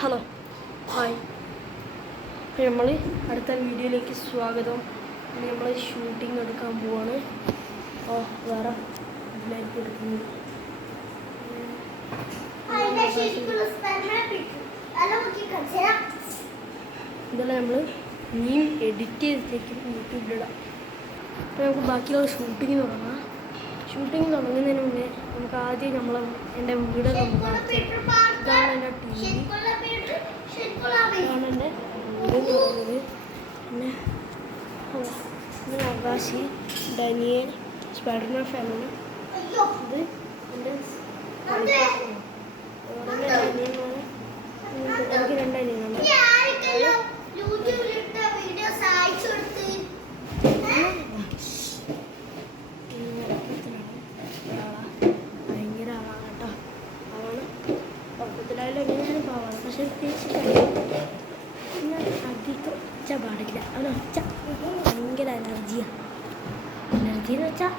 Hello hi. നമ്മൾ അടുത്ത വീഡിയോയിലേക്ക് സ്വാഗതം. നമ്മൾ ഷൂട്ടിംഗ് എടുക്കാൻ പോവാണ്. വേറെ ഇതിലേക്ക് എടുക്കുന്നു. ഇതെല്ലാം നമ്മൾ ഇനിയും എഡിറ്റ് ചെയ്തിട്ടേക്കും യൂട്യൂബിലിടാം. അപ്പോൾ നമുക്ക് ബാക്കിയുള്ള ഷൂട്ടിങ് തുടങ്ങാം. ഷൂട്ടിങ് തുടങ്ങുന്നതിന് മുന്നേ നമുക്ക് ആദ്യം എൻ്റെ വീട് ഇതാണ് എൻ്റെ ടി വി, ഇതാണ് എൻ്റെ വീട് തുടങ്ങുന്നത്. പിന്നെ ആകാശി, ഡനിയൽ, സ്പൈഡർമാൻ ഫാമിലി. ഇത് എൻ്റെ അനിയനാണ്. എനിക്ക് രണ്ടനിയനാണ്. ഭയങ്കര ആളാണ് കേട്ടോ. അവള് പക്കത്തിലായാലും എങ്ങനെയാണ് പാവാണ്. പക്ഷെ തിരിച്ച് പിന്നെ അധികം ഒച്ച പാടില്ല. അവന് ഒച്ച ഭയങ്കര അലർജിയാണ്. അലർജി എന്ന് വെച്ചാൽ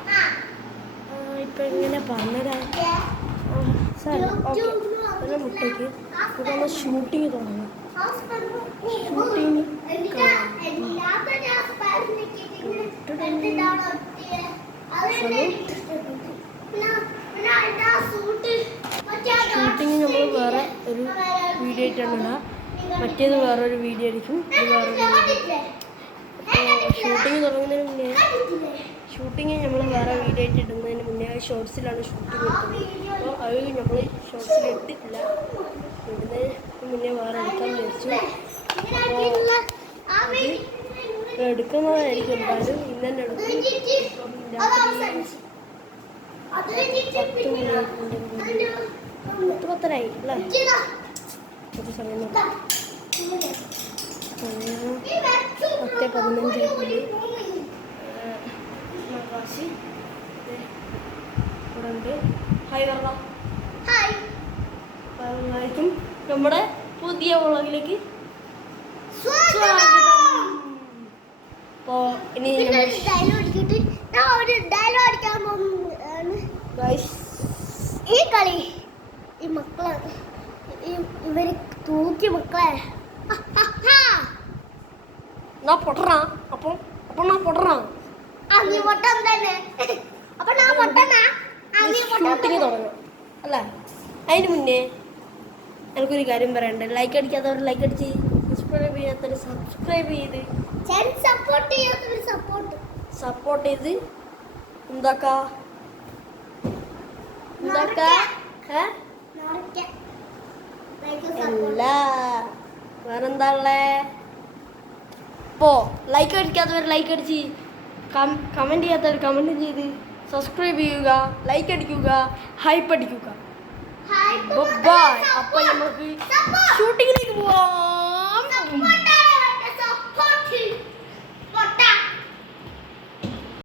ഇപ്പം ഇങ്ങനെ പറഞ്ഞതാണ്. സാർ ഓക്കെ, ഒരു മുട്ടയ്ക്ക് ഇവിടെ നമ്മൾ ഷൂട്ടിങ് തുടങ്ങാം. ഷൂട്ടിങ് ഷൂട്ടിങ് നമ്മൾ വേറെ ഒരു വീഡിയോ ആയിട്ടാണ് ഇടാം. മറ്റേത് വേറൊരു വീഡിയോ ആയിരിക്കും. ഇത് വേറൊരു വീഡിയോ. ഷൂട്ടിങ് തുടങ്ങുന്നതിന് മുന്നേ ഷൂട്ടിങ് നമ്മൾ വേറെ വീഡിയോ ആയിട്ട് ഇടുന്നതിന് മുന്നേ ഷോർട്സിലാണ് ഷൂട്ടിങ് എടുക്കുന്നത്. അപ്പോൾ അത് നമ്മൾ ഷോർട്സിൽ ഇട്ടിട്ടില്ല. ഇടുന്നതിന് മുന്നേ വേറെ എടുക്കാൻ വിചാരിച്ചു. അപ്പോൾ എടുക്കുന്നതായിരിക്കും എന്തായാലും ഇന്ന് തന്നെ എടുക്കും. പത്തരായി അല്ലേ? ഒരു സമയം 10:15 ആകാശി ഇവിടെ ഉണ്ട്. ഹായ് പറഞ്ഞോ. ഹായ്. നമ്മുടെ പുതിയ വ്ളോഗിലേക്ക് സ്വാഗതം. അപ്പോൾ ഇനി ഈ കളി ഈ മക്കളെ ഇവര് തൂക്കി മക്കളെ പൊട്ടണ. അപ്പം ഞാൻ പൊട്ടണ. ഷൂട്ടിങ് തുടങ്ങും അല്ലേ? അതിന് മുന്നേ എനിക്കൊരു കാര്യം പറയണ്ടേ. ലൈക്ക് അടിക്കാത്തവർ ലൈക്ക് അടിച്ച്, സബ്സ്ക്രൈബ് ചെയ്യാത്തവർ സബ്സ്ക്രൈബ് ചെയ്ത്, സപ്പോർട്ട് ചെയ്ത് എന്താക്കാ അല്ല വേറെന്താ ഉള്ളേ? അപ്പോൾ ലൈക്ക് അടിക്കാത്തവർ ലൈക്ക് അടിച്ച്, കമൻറ്റ് ചെയ്യാത്തവർ കമൻറ്റ് ചെയ്ത്, സബ്സ്ക്രൈബ് ചെയ്യുക, ലൈക്ക് അടിക്കുക, ഹൈപ്പ് അടിക്കുക. ബൈ. അപ്പോൾ നമുക്ക് ഷൂട്ടിങ്ങിലേക്ക് പോവാം.